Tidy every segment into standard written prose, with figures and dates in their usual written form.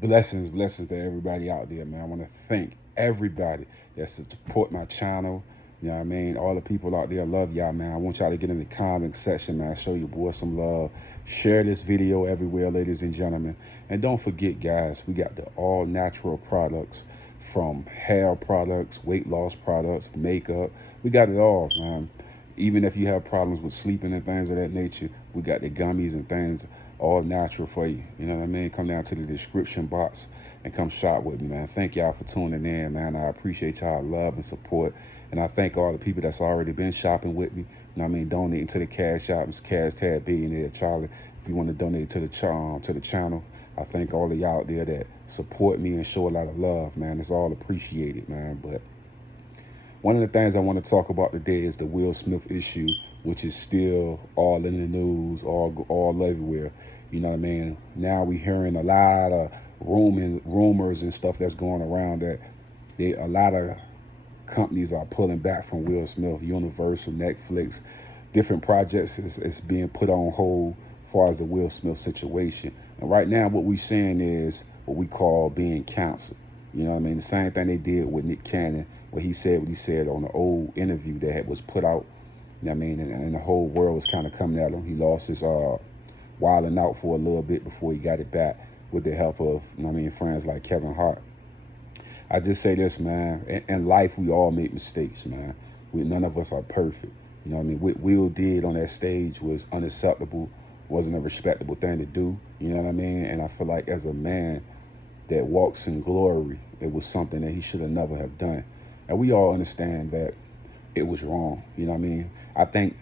Blessings to everybody out there, man. I want to thank everybody that support my channel. You know what I mean? All the people out there, I love y'all, man. I want y'all to get in the comment section, man. Show your boy some love. Share this video everywhere, ladies and gentlemen. And don't forget, guys, we got the all natural products, from hair products, weight loss products, makeup. We got it all, man. Even if you have problems with sleeping and things of that nature, we got the gummies and things all natural for you. You know what I mean? Come down to the description box and come shop with me, man. Thank y'all for tuning in, man. I appreciate y'all love and support. And I thank all the people that's already been shopping with me. You know what I mean? Donating to the Cash App. It's Cash Tab Billionaire Charlie. If you want to donate to the channel, I thank all of y'all out there that support me and show a lot of love, man. It's all appreciated, man. But one of the things I want to talk about today is the Will Smith issue, which is still all in the news, all everywhere. You know what I mean? Now we hearing a lot of rumors and stuff that's going around that a lot of companies are pulling back from Will Smith. Universal, Netflix, different projects is being put on hold as far as the Will Smith situation. And right now what we're seeing is what we call being canceled. You know what I mean? The same thing they did with Nick Cannon, where he said what he said on the old interview was put out. You know what I mean? And the whole world was kind of coming at him. He lost his wilding out for a little bit before he got it back with the help of, you know what I mean, friends like Kevin Hart. I just say this, man. In life, we all make mistakes, man. None of us are perfect. You know what I mean? What Will did on that stage was unacceptable, wasn't a respectable thing to do. You know what I mean? And I feel like as a man that walks in glory, it was something that he should have never have done. And we all understand that it was wrong. You know what I mean? I think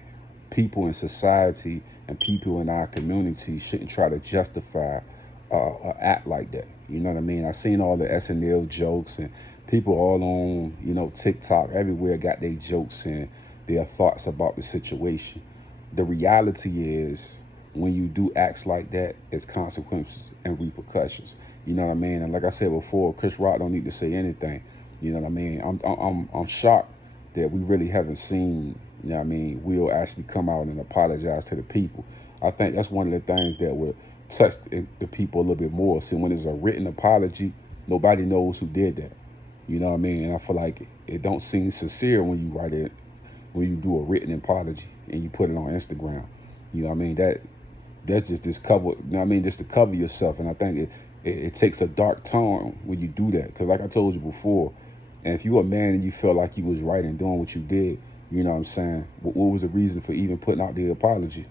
people in society and people in our community shouldn't try to justify or act like that. You know what I mean? I've seen all the SNL jokes, and people all on, TikTok, everywhere got their jokes and their thoughts about the situation. The reality is, when you do acts like that, it's consequences and repercussions. You know what I mean? And like I said before, Chris Rock don't need to say anything. You know what I mean? I'm shocked that we really haven't seen, you know what I mean, Will actually come out and apologize to the people. I think that's one of the things that would touch the people a little bit more. See, when it's a written apology, nobody knows who did that. You know what I mean? And I feel like it don't seem sincere when you write it, when you do a written apology and you put it on Instagram. You know what I mean? That's just this cover, you know what I mean, just to cover yourself. And I think it takes a dark tone when you do that. Because like I told you before, and if you're a man and you felt like you was right in doing what you did, you know what I'm saying, what was the reason for even putting out the apology?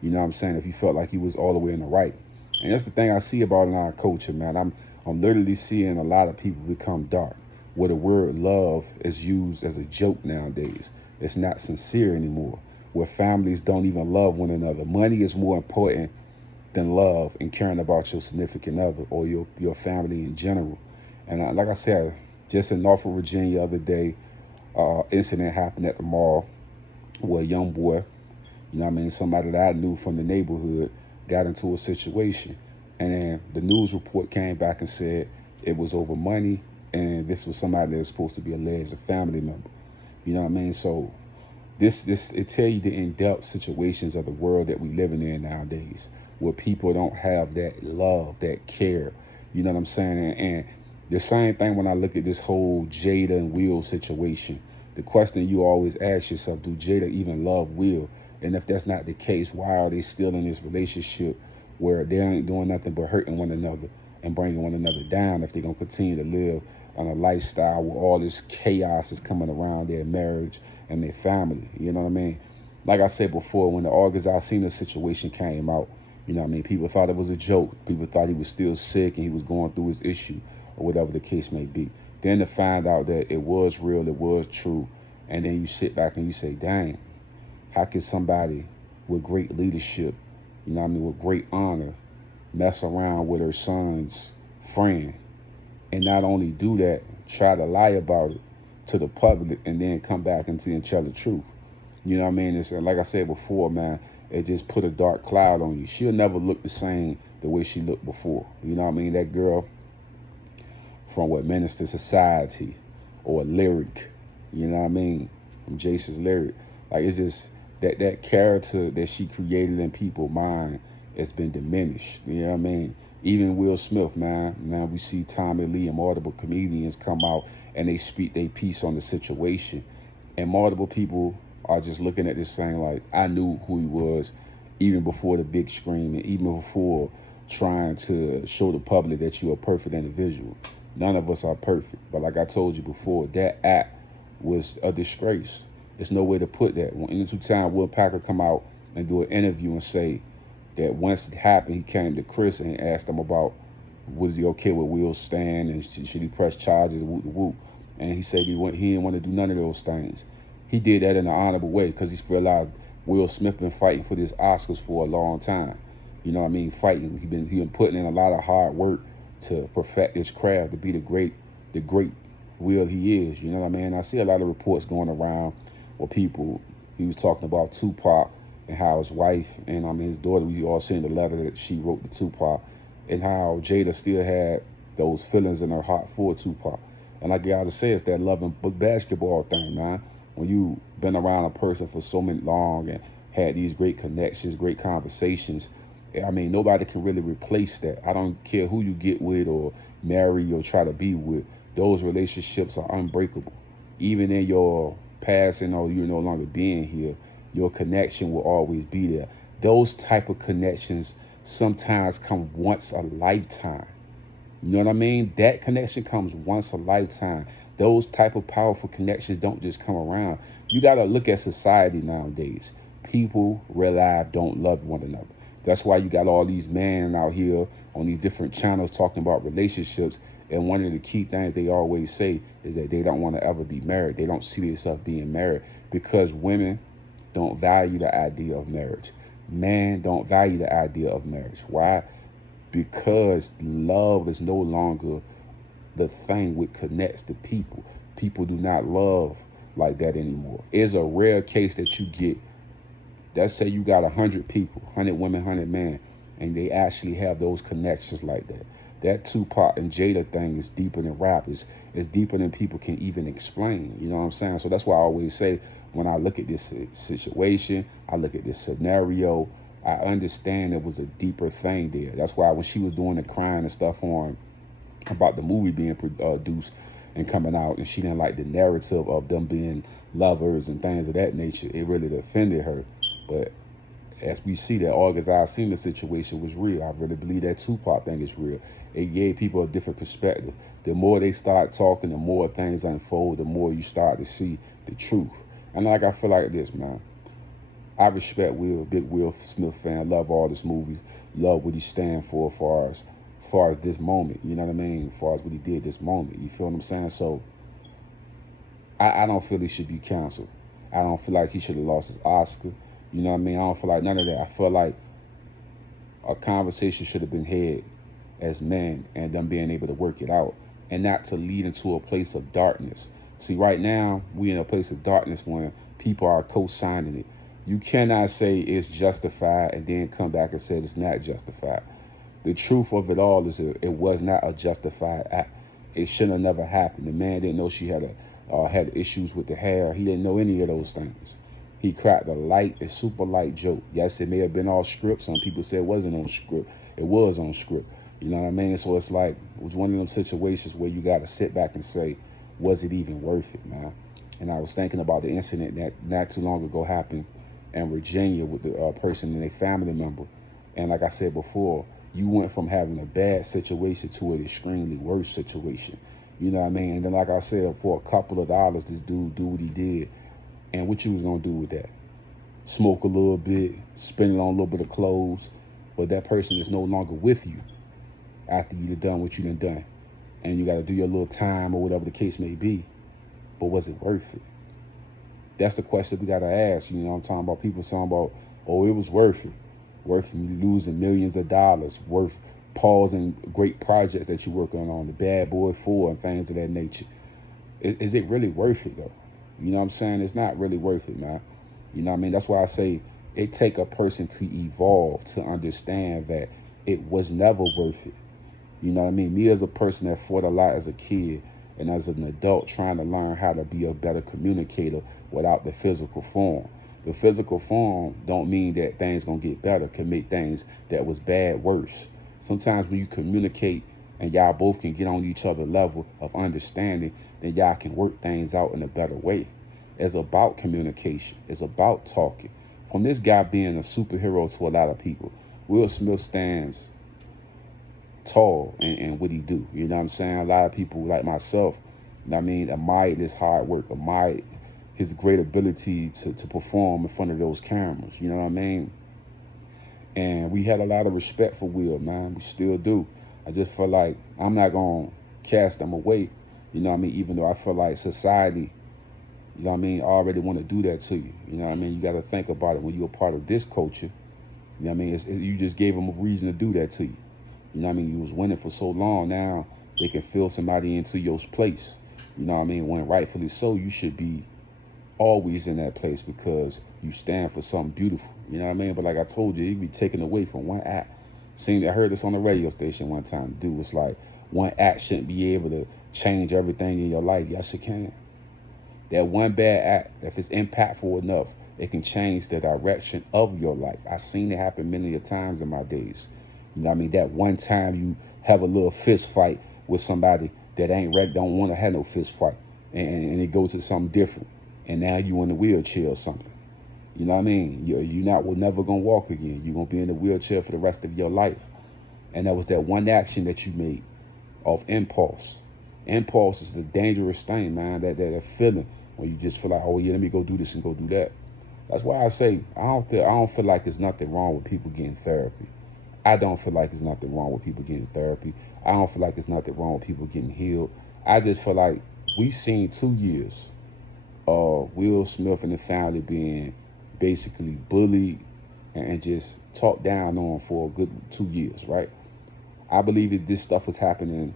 You know what I'm saying? If you felt like you was all the way in the right. And that's the thing I see about in our culture, man. I'm literally seeing a lot of people become dark, where the word love is used as a joke nowadays. It's not sincere anymore, where families don't even love one another. Money is more important than love and caring about your significant other or your family in general. And like I said, just in Norfolk, Virginia, the other day, incident happened at the mall where a young boy, you know what I mean, somebody that I knew from the neighborhood, got into a situation. And then the news report came back and said it was over money, and this was somebody that was supposed to be alleged a family member. You know what I mean? So this it tell you the in-depth situations of the world that we living in nowadays, where people don't have that love, that care. You know what I'm saying? And the same thing when I look at this whole Jada and Will situation. The question you always ask yourself, do Jada even love Will? And if that's not the case, why are they still in this relationship where they ain't doing nothing but hurting one another and bringing one another down if they're going to continue to live on a lifestyle where all this chaos is coming around their marriage and their family? You know what I mean? Like I said before, when the August Alsina situation came out, you know what I mean, people thought it was a joke. People thought he was still sick and he was going through his issue or whatever the case may be. Then to find out that it was real, it was true, and then you sit back and you say, dang, how can somebody with great leadership, you know what I mean, with great honor, mess around with her son's friend and not only do that, try to lie about it to the public and then come back and tell the truth? You know what I mean? It's like I said before, man, it just put a dark cloud on you. She'll never look the same the way she looked before. You know what I mean? That girl from what Minister Society or Lyric, you know what I mean? From Jason's Lyric. Like, it's just that character that she created in people's mind has been diminished. You know what I mean? Even Will Smith, man. Now we see Tommy Lee and multiple comedians come out and they speak their piece on the situation. And multiple people are just looking at this saying like, I knew who he was even before the big screen and even before trying to show the public that you're a perfect individual. None of us are perfect. But like I told you before, that act was a disgrace. There's no way to put that. When anytime Will Packer come out and do an interview and say that once it happened, he came to Chris and asked him about was he okay with Will's stand and should he press charges, whoop de whoop. And he said he didn't want to do none of those things. He did that in an honorable way because he's realized Will Smith been fighting for these Oscars for a long time. You know what I mean? Fighting. He been putting in a lot of hard work to perfect his craft, to be the great Will he is. You know what I mean? I see a lot of reports going around where people, he was talking about Tupac and how his wife and his daughter, we all seen the letter that she wrote to Tupac, and how Jada still had those feelings in her heart for Tupac. And like I gotta say, it's that loving basketball thing, man. When you been around a person for so long and had these great connections, great conversations, nobody can really replace that. I don't care who you get with or marry or try to be with. Those relationships are unbreakable. Even in your passing or you're no longer being here, your connection will always be there. Those type of connections sometimes come once a lifetime. You know what I mean? That connection comes once a lifetime. Those type of powerful connections don't just come around. You got to look at society nowadays. People real life don't love one another. That's why you got all these men out here on these different channels talking about relationships. And one of the key things they always say is that they don't want to ever be married. They don't see themselves being married because women don't value the idea of marriage. Men don't value the idea of marriage. Why? Because love is no longer the thing which connects the people. People do not love like that anymore. It's a rare case that you get, let's say you got 100 people, 100 women, 100 men, and they actually have those connections like that. That Tupac and Jada thing is deeper than rap. It's deeper than people can even explain. You know what I'm saying? So that's why I always say when I look at this situation, I look at this scenario, I understand there was a deeper thing there. That's why when she was doing the crying and stuff on about the movie being produced and coming out, and she didn't like the narrative of them being lovers and things of that nature, it really offended her. But as we see that August Alsina situation was real, I really believe that Tupac thing is real. It gave people a different perspective. The more they start talking, the more things unfold, the more you start to see the truth. And like I feel like this, man. I respect Will, big Will Smith fan, love all his movies, love what he stand for as far as this moment, you know what I mean? As far as what he did this moment, you feel what I'm saying? So I don't feel he should be canceled. I don't feel like he should have lost his Oscar. You know what I mean? I don't feel like none of that. I feel like a conversation should have been had as men and them being able to work it out and not to lead into a place of darkness. See, right now, we in a place of darkness when people are co-signing it. You cannot say it's justified and then come back and say it's not justified. The truth of it all is it was not a justified act. It should have never happened. The man didn't know she had issues with the hair. He didn't know any of those things. He cracked a super light joke. Yes, it may have been off script. Some people said it wasn't on script. It was on script. You know what I mean? So it's like, it was one of them situations where you got to sit back and say, was it even worth it, man? And I was thinking about the incident that not too long ago happened in Virginia with the person and a family member. And like I said before, you went from having a bad situation to an extremely worse situation. You know what I mean? And then like I said, for a couple of dollars, this dude do what he did. And what you was going to do with that? Smoke a little bit, spend it on a little bit of clothes, but that person is no longer with you after you done what you done. And you got to do your little time or whatever the case may be. But was it worth it? That's the question we got to ask. You know what I'm talking about? People talking about, oh, it was worth it. Worth you losing millions of dollars. Worth pausing great projects that you're working on. The Bad Boy 4 and things of that nature. Is it really worth it, though? You know what I'm saying? It's not really worth it, man. You know what I mean? That's why I say it take a person to evolve to understand that it was never worth it. You know what I mean? Me as a person that fought a lot as a kid and as an adult trying to learn how to be a better communicator without the physical form. The physical form don't mean that things gonna get better, can make things that was bad worse. Sometimes when you communicate and y'all both can get on each other's level of understanding, then y'all can work things out in a better way. It's about communication. It's about talking. From this guy being a superhero to a lot of people, Will Smith stands tall in what he do. You know what I'm saying? A lot of people like myself, you know what I mean, admired his hard work, admired his great ability to perform in front of those cameras. You know what I mean? And we had a lot of respect for Will, man. We still do. I just feel like I'm not going to cast them away. You know what I mean? Even though I feel like society, you know what I mean, already want to do that to you. You know what I mean? You got to think about it. When you're a part of this culture, you know what I mean? You just gave them a reason to do that to you. You know what I mean? You was winning for so long. Now they can fill somebody into your place. You know what I mean? When rightfully so, you should be always in that place because you stand for something beautiful. You know what I mean? But like I told you, you be taken away from one act. I heard this on the radio station one time. Dude was like, one act shouldn't be able to change everything in your life. Yes, it can. That one bad act, if it's impactful enough, it can change the direction of your life. I've seen it happen many a times in my days. You know what I mean? That one time you have a little fist fight with somebody that ain't ready, don't want to have no fist fight. And it goes to something different. And now you in the wheelchair or something. You know what I mean? We're never going to walk again. You're going to be in the wheelchair for the rest of your life. And that was that one action that you made off impulse. Impulse is the dangerous thing, man. That feeling when you just feel like, oh yeah, let me go do this and go do that. That's why I say I don't feel like there's nothing wrong with people getting therapy. I don't feel like there's nothing wrong with people getting therapy. I don't feel like there's nothing wrong with people getting healed. I just feel like we seen 2 years of Will Smith and the family being basically bullied and just talked down on for a good 2 years, right? I believe that this stuff is happening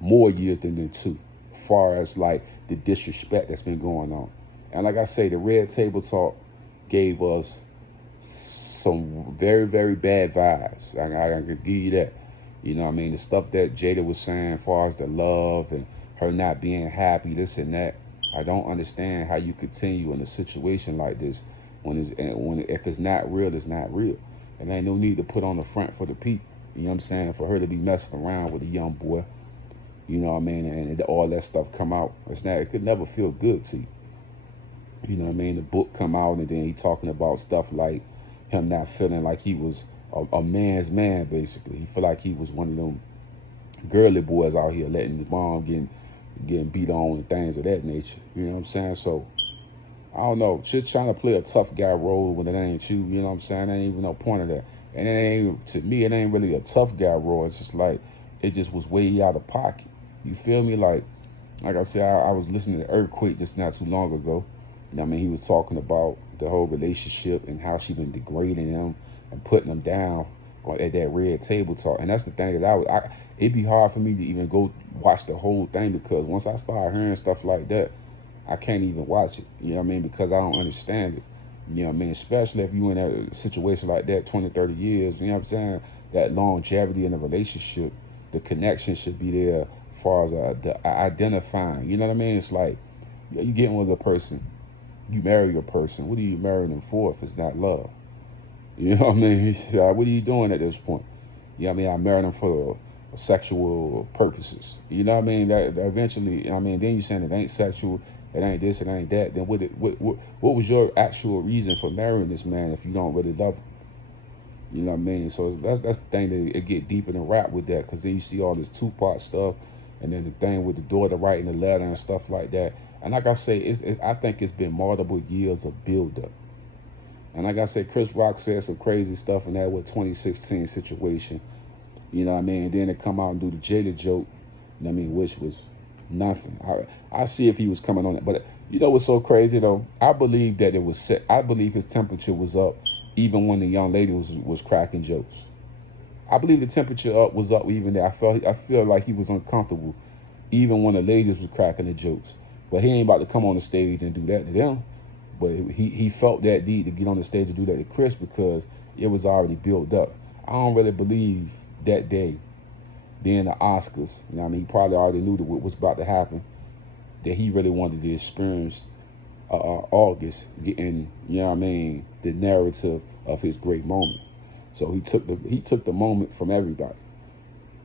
more years than 2, as far as like the disrespect that's been going on. And like I say, the Red Table Talk gave us some very, very bad vibes. I can give you that. You know what I mean? The stuff that Jada was saying as far as the love and her not being happy, this and that. I don't understand how you continue in a situation like this if it's not real, it's not real. And ain't no need to put on the front for the people. You know what I'm saying? For her to be messing around with a young boy, you know what I mean, and all that stuff come out. It could never feel good to you. You know what I mean? The book come out and then he talking about stuff like him not feeling like he was a man's man, basically. He feel like he was one of them girly boys out here letting his mom getting beat on and things of that nature. You know what I'm saying? So, I don't know. Just trying to play a tough guy role when it ain't you. You know what I'm saying? There ain't even no point of that. And to me, it ain't really a tough guy role. It's just like, it just was way out of pocket. You feel me? Like I said, I was listening to Earthquake just not too long ago. You know what I mean? He was talking about the whole relationship and how she been degrading him and putting him down at that Red Table Talk. And that's the thing that it'd be hard for me to even go watch the whole thing because once I start hearing stuff like that, I can't even watch it. You know what I mean? Because I don't understand it. You know what I mean? Especially if you in a situation like that, 20, 30 years, you know what I'm saying? That longevity in a relationship, the connection should be there as far as the identifying. You know what I mean? It's like, you getting with a person, you marry a person. What are you marrying them for if it's not love? You know what I mean? What are you doing at this point? You know what I mean? I married them for sexual purposes. You know what I mean? That eventually, you know what I mean? Then you're saying it ain't sexual, it ain't this, it ain't that. Then what was your actual reason for marrying this man if you don't really love him? You know what I mean? So that's the thing that it get deep in the rap with that, because then you see all this two-part stuff, and then the thing with the daughter writing the letter and stuff like that. And like I say, I think it's been multiple years of build-up. And like I said, Chris Rock said some crazy stuff in that with 2016 situation. You know what I mean? And then they come out and do the Jada joke, you know what I mean, which was nothing. I see if he was coming on it. But you know what's so crazy, though? I believe that it was set. I believe his temperature was up even when the young lady was cracking jokes. I believe the temperature was up even there. I feel like he was uncomfortable even when the ladies were cracking the jokes. But he ain't about to come on the stage and do that to them. But he felt that need to get on the stage and do that to Chris because it was already built up. I don't really believe that day, then the Oscars, you know what I mean, he probably already knew what was about to happen, that he really wanted to experience August getting, you know what I mean, the narrative of his great moment. So he took the moment from everybody.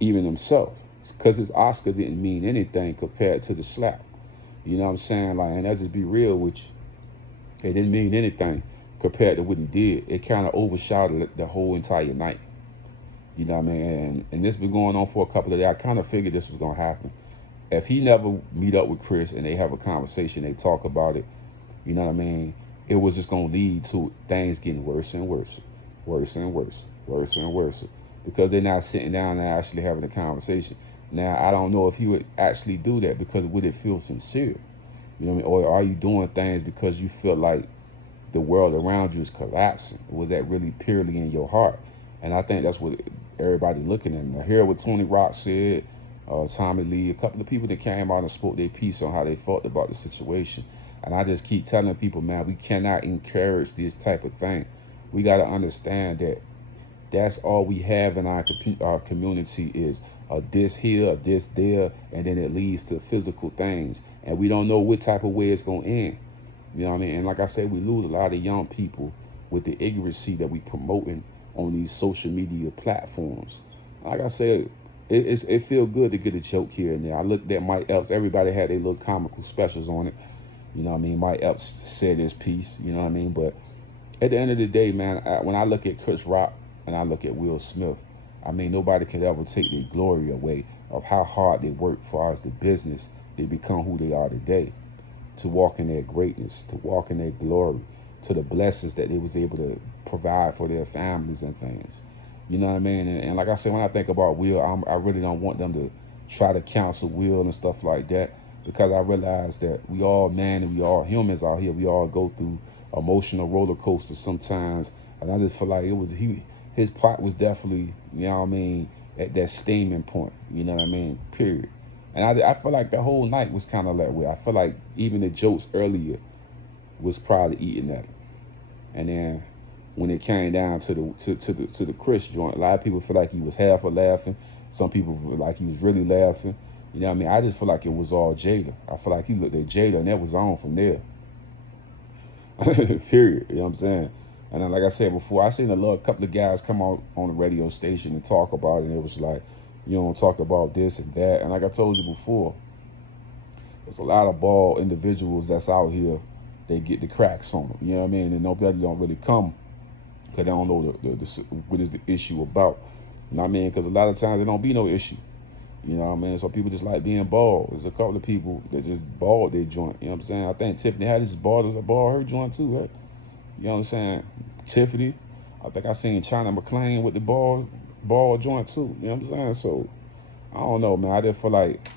even himself, because his Oscar didn't mean anything compared to the slap. You know what I'm saying? Like, and let's just be real with you. It didn't mean anything compared to what he did. It kind of overshadowed the whole entire night. You know what I mean? And this been going on for a couple of days. I kind of figured this was going to happen. If he never meet up with Chris and they have a conversation, they talk about it, you know what I mean? It was just going to lead to things getting worse and worse, worse and worse, worse and worse, because they're not sitting down and actually having a conversation. Now, I don't know if he would actually do that because would it feel sincere? You know what I mean? Or are you doing things because you feel like the world around you is collapsing? Was that really purely in your heart? And I think that's what everybody looking at. I hear what Tony Rock said, Tommy Lee, a couple of people that came out and spoke their piece on how they felt about the situation. And I just keep telling people, man, we cannot encourage this type of thing. We got to understand that that's all we have in our community is a this here, a this there, and then it leads to physical things. And we don't know what type of way it's going to end. You know what I mean? And like I said, we lose a lot of young people with the ignorancy that we promoting on these social media platforms. Like I said, it feel good to get a joke here and there. I looked at Mike Epps. Everybody had their little comical specials on it. You know what I mean? Mike Epps said his piece. You know what I mean? But at the end of the day, man, when I look at Chris Rock and I look at Will Smith, I mean, nobody could ever take the glory away of how hard they work for us, the business, they become who they are today, to walk in their greatness, to walk in their glory, to the blessings that they was able to provide for their families and things. You know what I mean? And like I said, when I think about Will, I really don't want them to try to counsel Will and stuff like that, because I realize that we all man and we all humans out here. We all go through emotional roller coasters sometimes. And I just feel like his part was definitely, you know what I mean, at that steaming point, you know what I mean, period. And I feel like the whole night was kind of that way. I feel like even the jokes earlier was probably eating at him. And then when it came down to the Chris joint, a lot of people feel like he was half a laughing. Some people feel like he was really laughing. You know what I mean? I just feel like it was all Jada. I feel like he looked at Jada and that was on from there. Period. You know what I'm saying? And then, like I said before, I seen a couple of guys come out on the radio station and talk about it. And it was like, you don't talk about this and that. And like I told you before, there's a lot of bald individuals that's out here. They get the cracks on them. You know what I mean? And nobody don't really come because they don't know what is the issue about. You know what I mean? Because a lot of times there don't be no issue. You know what I mean? So people just like being bald. There's a couple of people that just bald their joint. You know what I'm saying? I think Tiffany Haddish bald her joint too, right? You know what I'm saying? Tiffany. I think I seen China McClain with the bald joint too. You know what I'm saying? So I don't know, man. I just feel like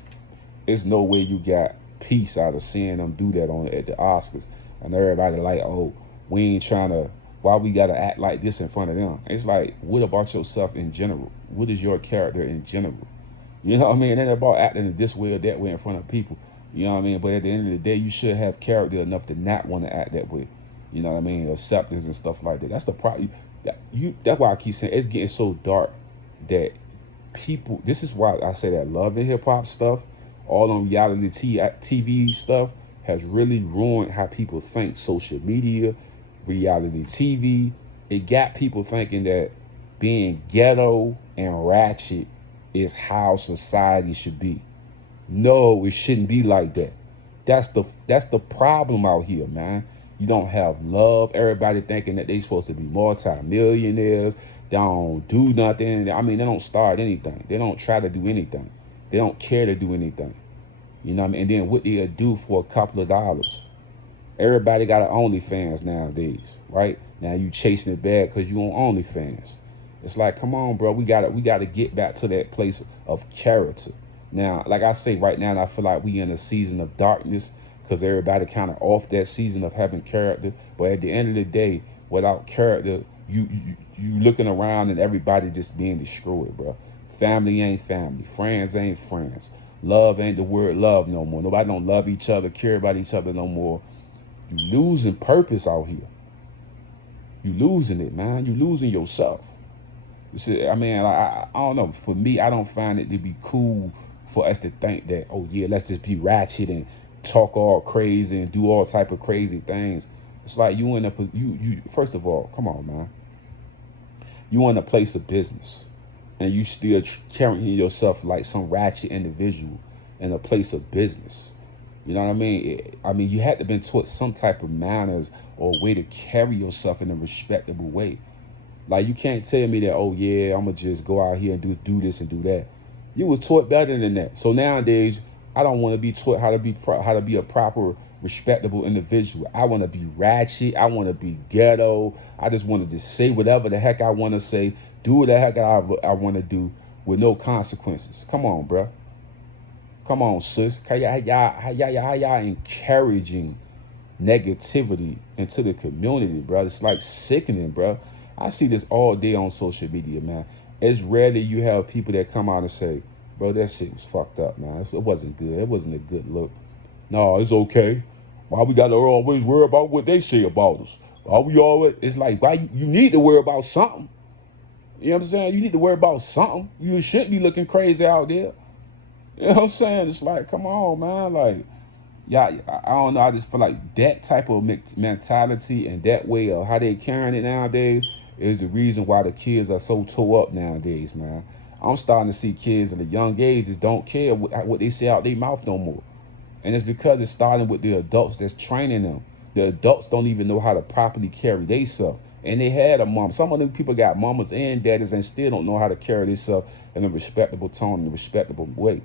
it's no way you got peace out of seeing them do that at the Oscars. And everybody like, oh, we ain't trying to, why we got to act like this in front of them? It's like, what about yourself in general? What is your character in general? You know what I mean? It ain't about acting this way or that way in front of people. You know what I mean? But at the end of the day, you should have character enough to not want to act that way. You know what I mean? Acceptance and stuff like that. That's the problem. That's why I keep saying it's getting so dark that people, this is why I say that love and hip hop stuff, all on reality TV stuff, has really ruined how people think. Social media, reality TV, it got people thinking that being ghetto and ratchet is how society should be. No, it shouldn't be like that. That's the problem out here, man. You don't have love. Everybody thinking that they supposed to be multi-millionaires. They don't do nothing. I mean, they don't start anything. They don't try to do anything. They don't care to do anything. You know what I mean? And then what they'll do for a couple of dollars. Everybody got an OnlyFans nowadays, right? Now you chasing it back because you on OnlyFans. It's like, come on, bro. We gotta get back to that place of character. Now, like I say right now, I feel like we in a season of darkness because everybody kind of off that season of having character. But at the end of the day, without character, you looking around and everybody just being destroyed, bro. Family ain't family. Friends ain't friends. Love ain't the word love no more. Nobody don't love each other, care about each other no more. You losing purpose out here. You losing it, man. You losing yourself. You see, I mean, I don't know. For me, I don't find it to be cool for us to think that, oh yeah, let's just be ratchet and talk all crazy and do all type of crazy things. It's like you first of all, come on, man. You in a place of business. and you still carrying yourself like some ratchet individual in a place of business. You know what I mean? I mean, you had to been taught some type of manners or way to carry yourself in a respectable way. Like you can't tell me that, oh yeah, I'm gonna just go out here and do this and do that. You was taught better than that. So nowadays, I don't want to be taught how to be a proper, respectable individual. I want to be ratchet. I want to be ghetto. I just want to just say whatever the heck I want to say, do what the heck I want to do with no consequences. Come on, bro. Come on, sis. How y'all encouraging negativity into the community, bro? It's like sickening, bro. I see this all day on social media, man. It's rarely you have people that come out and say, bro, that shit was fucked up, man. It wasn't good. It wasn't a good look. No, it's okay. Why we gotta always worry about what they say about us? Why we always, it's like, why you need to worry about something. You know what I'm saying? You need to worry about something. You shouldn't be looking crazy out there. You know what I'm saying? It's like, come on, man. Like, yeah, I don't know. I just feel like that type of mentality and that way of how they carrying it nowadays is the reason why the kids are so tore up nowadays, man. I'm starting to see kids at a young age just don't care what they say out their mouth no more. And it's because it's starting with the adults that's training them. The adults don't even know how to properly carry themselves. And they had a mom. Some of them people got mamas and daddies and still don't know how to carry themselves in a respectable tone, in a respectable way.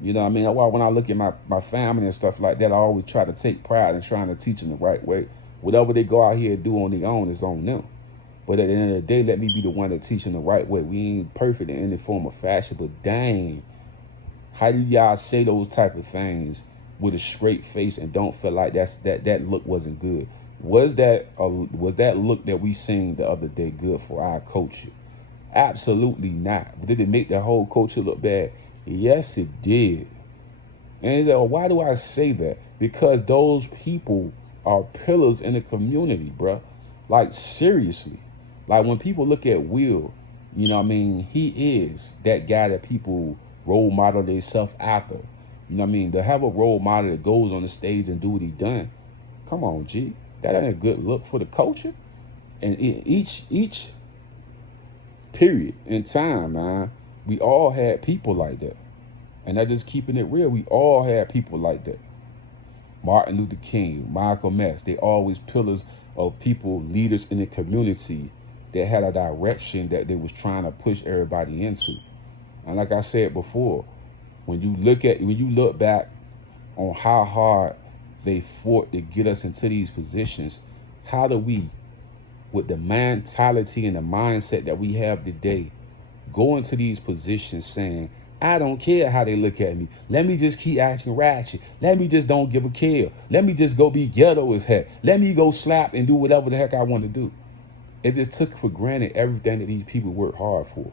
You know what I mean? That's why when I look at my family and stuff like that, I always try to take pride in trying to teach them the right way. Whatever they go out here and do on their own is on them. But at the end of the day, let me be the one that teach them the right way. We ain't perfect in any form of fashion, but dang, how do y'all say those type of things with a straight face and don't feel like that look wasn't good? Was that look that we seen the other day good for our culture? Absolutely not. Did it make the whole culture look bad? Yes, it did. And why do I say that? Because those people are pillars in the community, bruh. Like, seriously. Like, when people look at Will, you know what I mean? He is that guy that people role model themselves after. You know what I mean? To have a role model that goes on the stage and do what he done. Come on, G. That ain't a good look for the culture. And each period in time, man, we all had people like that. And that's just keeping it real. We all had people like that. Martin Luther King, Malcolm X, they always pillars of people, leaders in the community that had a direction that they was trying to push everybody into. And like I said before, when you look back on how hard they fought to get us into these positions, how do we, with the mentality and the mindset that we have today, go into these positions saying, I don't care how they look at me. Let me just keep acting ratchet. Let me just don't give a care. Let me just go be ghetto as heck. Let me go slap and do whatever the heck I want to do. It just took for granted everything that these people work hard for.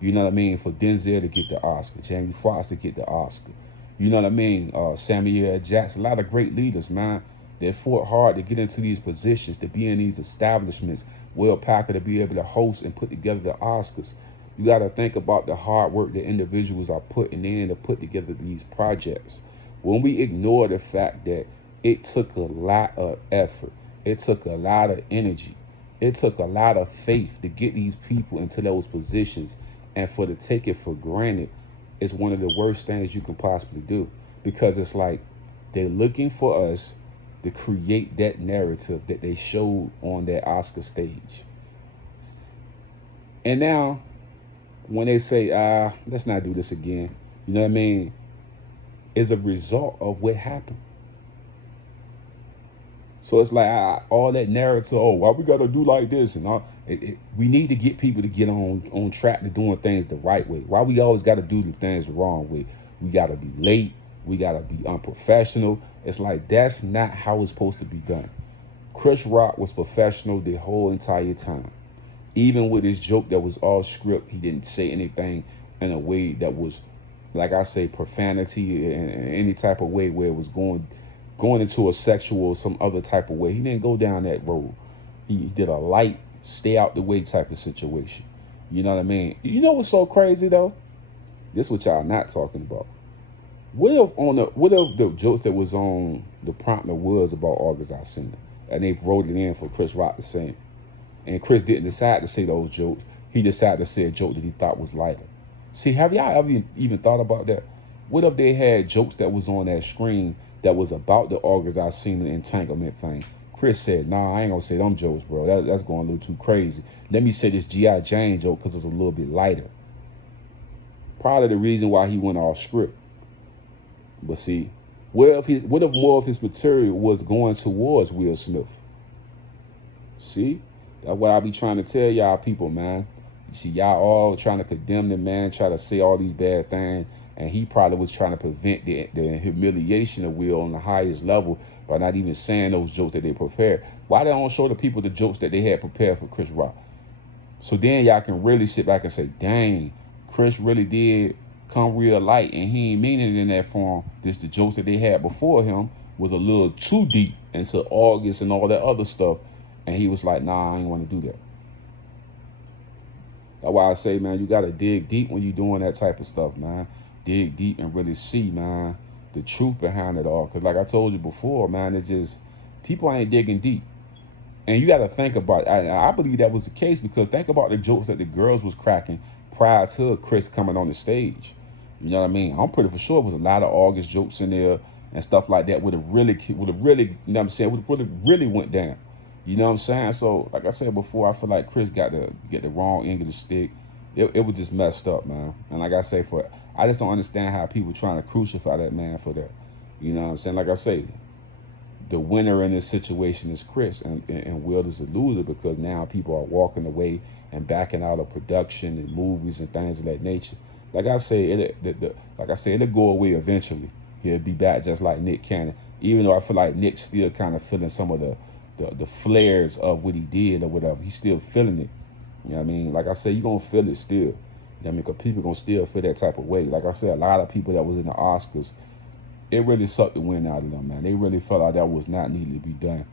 You know what I mean? For Denzel to get the Oscar, Jamie Foxx to get the Oscar. You know what I mean? Samuel L. Jackson, a lot of great leaders, man. They fought hard to get into these positions, to be in these establishments. Will Packer to be able to host and put together the Oscars. You got to think about the hard work that individuals are putting in to put together these projects. When we ignore the fact that it took a lot of effort, it took a lot of energy, it took a lot of faith to get these people into those positions, and for to take it for granted is one of the worst things you can possibly do, because it's like they're looking for us to create that narrative that they showed on that Oscar stage. And now, when they say, let's not do this again, you know what I mean, is a result of what happened. So it's like all that narrative, oh, why we got to do like this? And all, we need to get people to get on track to doing things the right way. Why we always got to do the things the wrong way? We got to be late. We got to be unprofessional. It's like, that's not how it's supposed to be done. Chris Rock was professional the whole entire time. Even with his joke that was all script, he didn't say anything in a way that was, like I say, profanity in any type of way where it was going into a sexual or some other type of way. He didn't go down that road. He did a light, stay out the way type of situation. You know what I mean? You know what's so crazy though? This what y'all not talking about. What if the jokes that was on the prompter was about August Alsina, and they wrote it in for Chris Rock to say it? And Chris didn't decide to say those jokes. he decided to say a joke that he thought was lighter. See, have y'all ever even thought about that? What if they had jokes that was on that screen that was about the organs seen the entanglement thing? Chris said, nah, I ain't gonna say them jokes, bro. That's going a little too crazy. Let me say this G.I. Jane joke because it's a little bit lighter. Probably the reason why he went off script. But see, what if more of his material was going towards Will Smith? See? That's what I be trying to tell y'all people, man. You see, y'all all trying to condemn the man, try to say all these bad things, and he probably was trying to prevent the humiliation of Will on the highest level by not even saying those jokes that they prepared. Why they don't show the people the jokes that they had prepared for Chris Rock? So then y'all can really sit back and say, dang, Chris really did come real light, and he ain't meaning it in that form. This the jokes that they had before him was a little too deep into August and all that other stuff. And he was like, nah, I ain't want to do that. That's why I say, man, you got to dig deep when you're doing that type of stuff, man. Dig deep and really see, man, the truth behind it all. Because like I told you before, man, it's just, people ain't digging deep. And you got to think about it. I believe that was the case because think about the jokes that the girls was cracking prior to Chris coming on the stage. You know what I mean? I'm pretty for sure it was a lot of August jokes in there and stuff like that would have really, you know what I'm saying, would have really went down. You know what I'm saying? So, like I said before, I feel like Chris got to get the wrong end of the stick. It was just messed up, man. And like I say, I just don't understand how people trying to crucify that man for that. You know what I'm saying? Like I say, the winner in this situation is Chris, and Will is a loser because now people are walking away and backing out of production and movies and things of that nature. Like I say, it'll go away eventually. He'll be back just like Nick Cannon. Even though I feel like Nick's still kind of feeling some of the flares of what he did or whatever. He's still feeling it. You know what I mean? Like I say, you're going to feel it still. You know what I mean? Because people going to still feel that type of way. Like I said, a lot of people that was in the Oscars, it really sucked the wind out of them, man. They really felt like that was not needed to be done.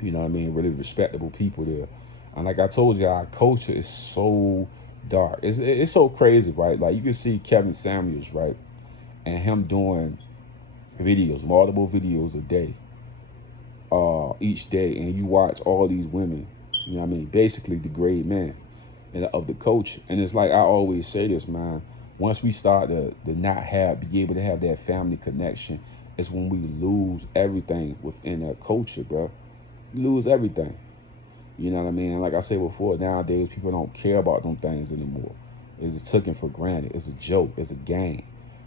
You know what I mean? Really respectable people there. And like I told you, our culture is so dark. It's so crazy, right? Like you can see Kevin Samuels, right? And him doing videos, multiple videos a day. Each day, and you watch all these women, you know what I mean, basically degrade men of the culture. And it's like I always say this, man, once we start to not be able to have that family connection, is when we lose everything within that culture, bro. You lose everything. You know what I mean? And like I said before, nowadays people don't care about them things anymore. It's taken for granted. It's a joke. It's a game.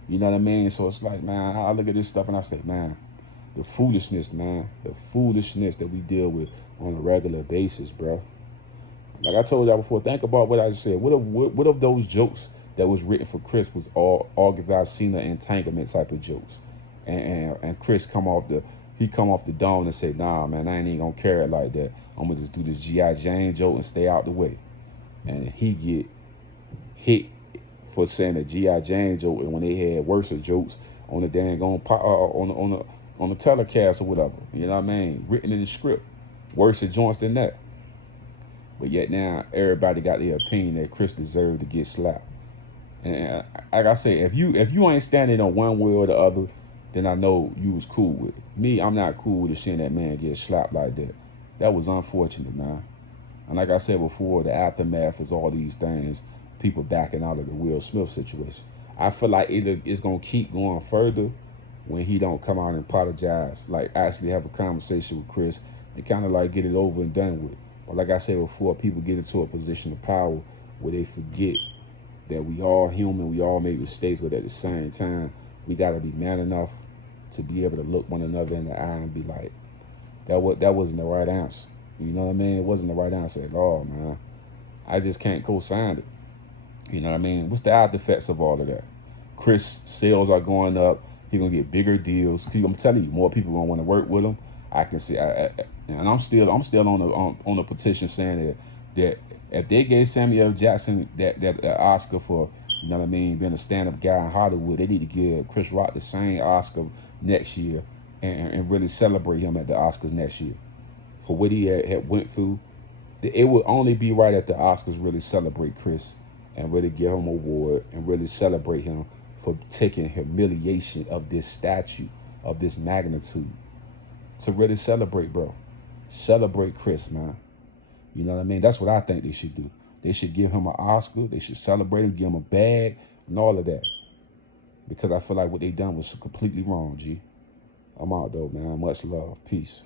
You know what I mean? So it's like, man, I look at this stuff and I say, man, the foolishness, man, the foolishness that we deal with on a regular basis, bro. Like I told y'all before, think about what I just said. What if those jokes that was written for Chris was all August Cena entanglement type of jokes, and Chris come off the dome and say, nah, man, I ain't even gonna carry it like that. I'm gonna just do this G.I. Jane joke and stay out the way, and he get hit for saying a G.I. Jane joke, and when they had worse jokes on the dang on the telecast or whatever, you know what I mean, written in the script, worse joints than that. But yet now everybody got their opinion that Chris deserved to get slapped. And like I say, if you ain't standing on one way or the other, then I know you was cool with it. Me, I'm not cool with seeing that man get slapped like that. That was unfortunate, man. And like I said before, the aftermath is all these things, people backing out of the Will Smith situation. I feel like it's gonna keep going further when he don't come out and apologize, like actually have a conversation with Chris and kind of like get it over and done with. But like I said before, people get into a position of power where they forget that we all human, we all make mistakes, but at the same time, we got to be man enough to be able to look one another in the eye and be like, that wasn't the right answer. You know what I mean? It wasn't the right answer at all, man. I just can't co-sign it. You know what I mean? What's the after effects of all of that? Chris sales are going up. He's gonna get bigger deals. I'm telling you, more people gonna want to work with him. I can see, and I'm still on the petition saying that if they gave Samuel L. Jackson that Oscar for, you know what I mean, being a stand-up guy in Hollywood, they need to give Chris Rock the same Oscar next year and really celebrate him at the Oscars next year for what he had went through. It would only be right at the Oscars really celebrate Chris and really give him an award and really celebrate him for taking humiliation of this statue, of this magnitude. To really celebrate, bro. Celebrate Chris, man. You know what I mean? That's what I think they should do. They should give him an Oscar. They should celebrate him, give him a bag, and all of that. Because I feel like what they done was completely wrong, G. I'm out, though, man. Much love. Peace.